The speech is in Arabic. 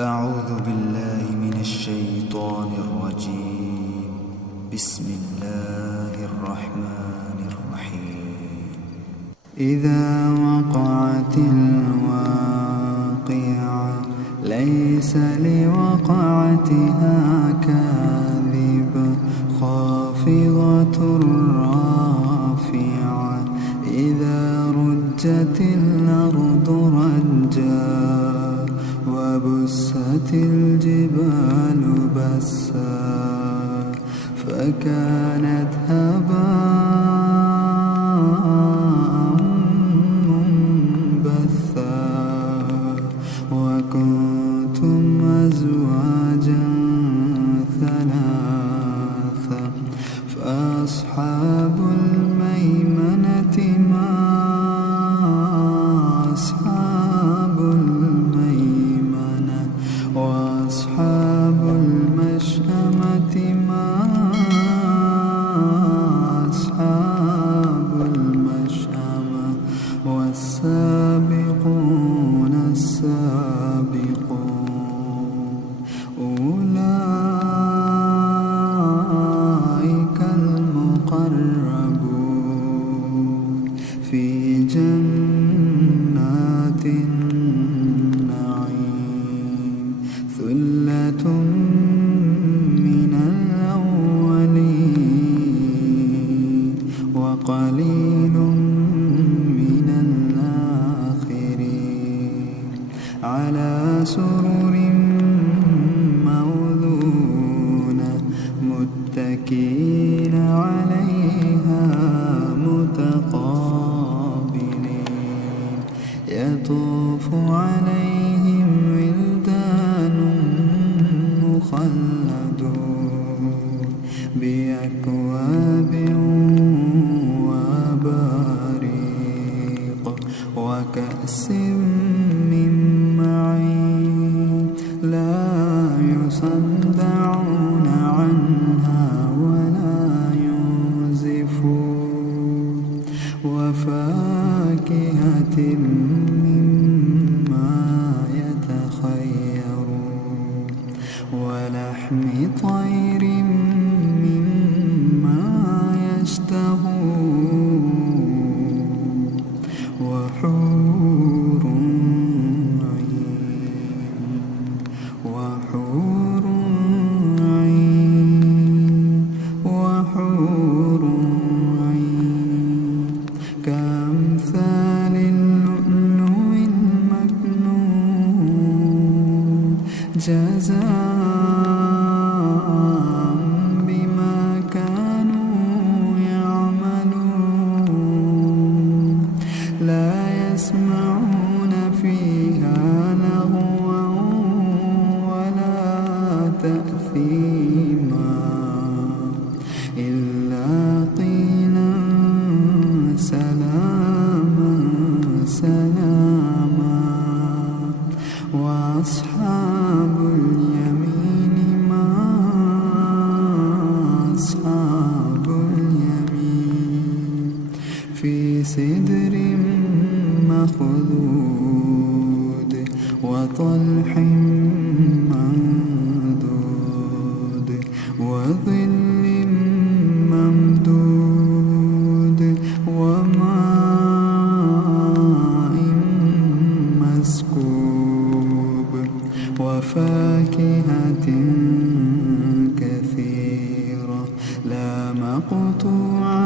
أعوذ بالله من الشيطان الرجيم. بسم الله الرحمن الرحيم. إذا وقعت الواقعة ليس لوقعتها كاذبة خافضة رافعة إذا رجت الأرض رجا وبست الجبال بسا فكانت هباء منبثا وكنتم أزواجا ثلاثا فأصحاب الميمنة ما أصحاب الميمنة وأصحاب المشأمة ما أصحاب المشأمة والسابقون السابقون أولئك المقربون في جنات النعيم ثلة من الأولين وقليل من الآخرين على سرر موضونة متكئين عليها متقابلين يطوف عليهم ولدان مخلدون بأكواب وأباريق وكأس من معين لا يصدعون عنها ولا ينزفون وفاكهة مما يتخيرون ولحم طير مما يشتهون وحور عين كأمثال اللؤلؤ المكنون جزاء بما كانوا يعملون لا يسمعون فيها لغوا ولا تأثيما إلا قيلا سلاما سلاما وأصحاب اليمين ما أصحاب اليمين في سدر مخضود وطلح ممدود وظل ممدود وماء مسكوب وفاكهة كثيرة لا مقطوعة